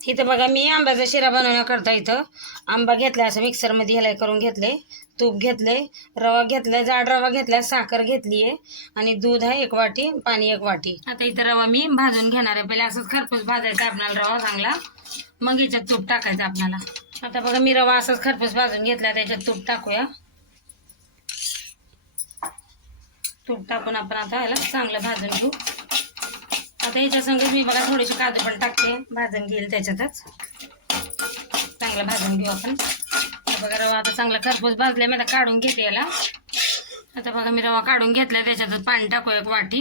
इथं बघा मी आंब्याचा शिरा बनवण्याकरता इथं. आंबा घेतला असं मिक्सरमध्ये ह्याला करून घेतले. तूप घेतले रवा घेतलाय जाड रवा घेतलाय साखर घेतली आहे आणि दूध आहे एक वाटी पाणी एक वाटी. आता इथं रवा मी भाजून घेणार आहे. पहिले असंच खरपूस भाजायचा आपल्याला रवा चांगला. मग याच्यात तूप टाकायचं आपल्याला आता बघा मी रवा असंच खरपूस भाजून घेतला त्याच्यात तूप टाकूया. तूप टाकून आपण आता याला चांगलं भाजून घेऊ. आता याच्या संग मी बघा थोडीशी काजू पण टाकते. भाजून घेईल त्याच्यातच. चांगलं भाजून घेऊ आपण. बघा रवा आता चांगला खरपूस भाजलाय. मी आता काढून घेते याला. आता बघा मी रवा काढून घेतला त्याच्यातच पाणी टाकू एक वाटी.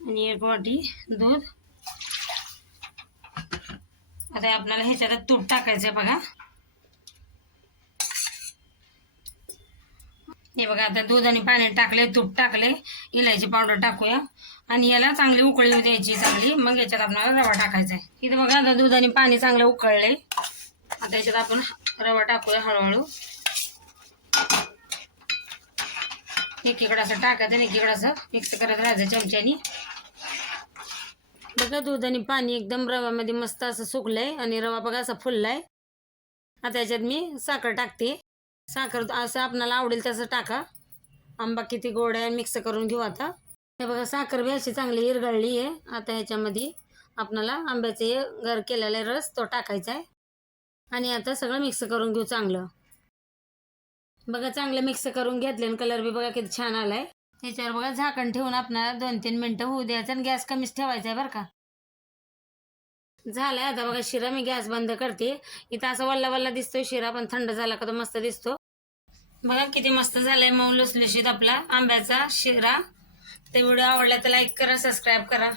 आणि एक वाटी दूध. आता आपल्याला ह्याच्यात तूप आहे बघा. हे बघा आता दूध आणि पाणी टाकले तूप टाकले इलायची पावडर टाकूया. आणि याला चांगली उकळी द्यायची चांगली. मग याच्यात आपल्याला रवा टाकायचा आहे. इथं बघा आता दूध आणि पाणी चांगलं उकळले आता याच्यात आपण रवा टाकूया हळूहळू. एकीकडं असं टाकायचं आणि एकीकडं असं मिक्स करत राहायचं चमच्यानी. बघा दूध आणि पाणी एकदम रव्यामध्ये मस्त असं सुकलंय आणि रवा बघा असा फुललाय. आता याच्यात मी साखर टाकते. साखर असं आपणाला आवडेल तसं टाका. आंबा किती गोड आहे मिक्स करून घेऊ आता. हे बघा साखर बी अशी चांगली इरगळली आहे. आता ह्याच्यामध्ये आपणाला आंब्याचे घर केलेला रस तो टाकायचा आहे. आणि आता सगळं मिक्स करून घेऊ चांगलं. बघा चांगलं मिक्स करून घेतले आणि कलर बी बघा किती छान आलाय. त्याच्यावर बघा झाकण ठेवून आपणाला दोन तीन मिनटं होऊ द्यायचं आणि गॅस कमीच ठेवायचा आहे बरं का. झालाय. आता बघा शिरा मी गॅस बंद करते. इथं असं वल्ला वल्ला दिसतोय शिरा पण थंड झाला का तो मस्त दिसतो. बघा किती मस्त झालाय मऊ लुसलुशीत आपला आंब्याचा शिरा. ते व्हिडिओ आवडला तर लाईक करा सबस्क्राईब करा.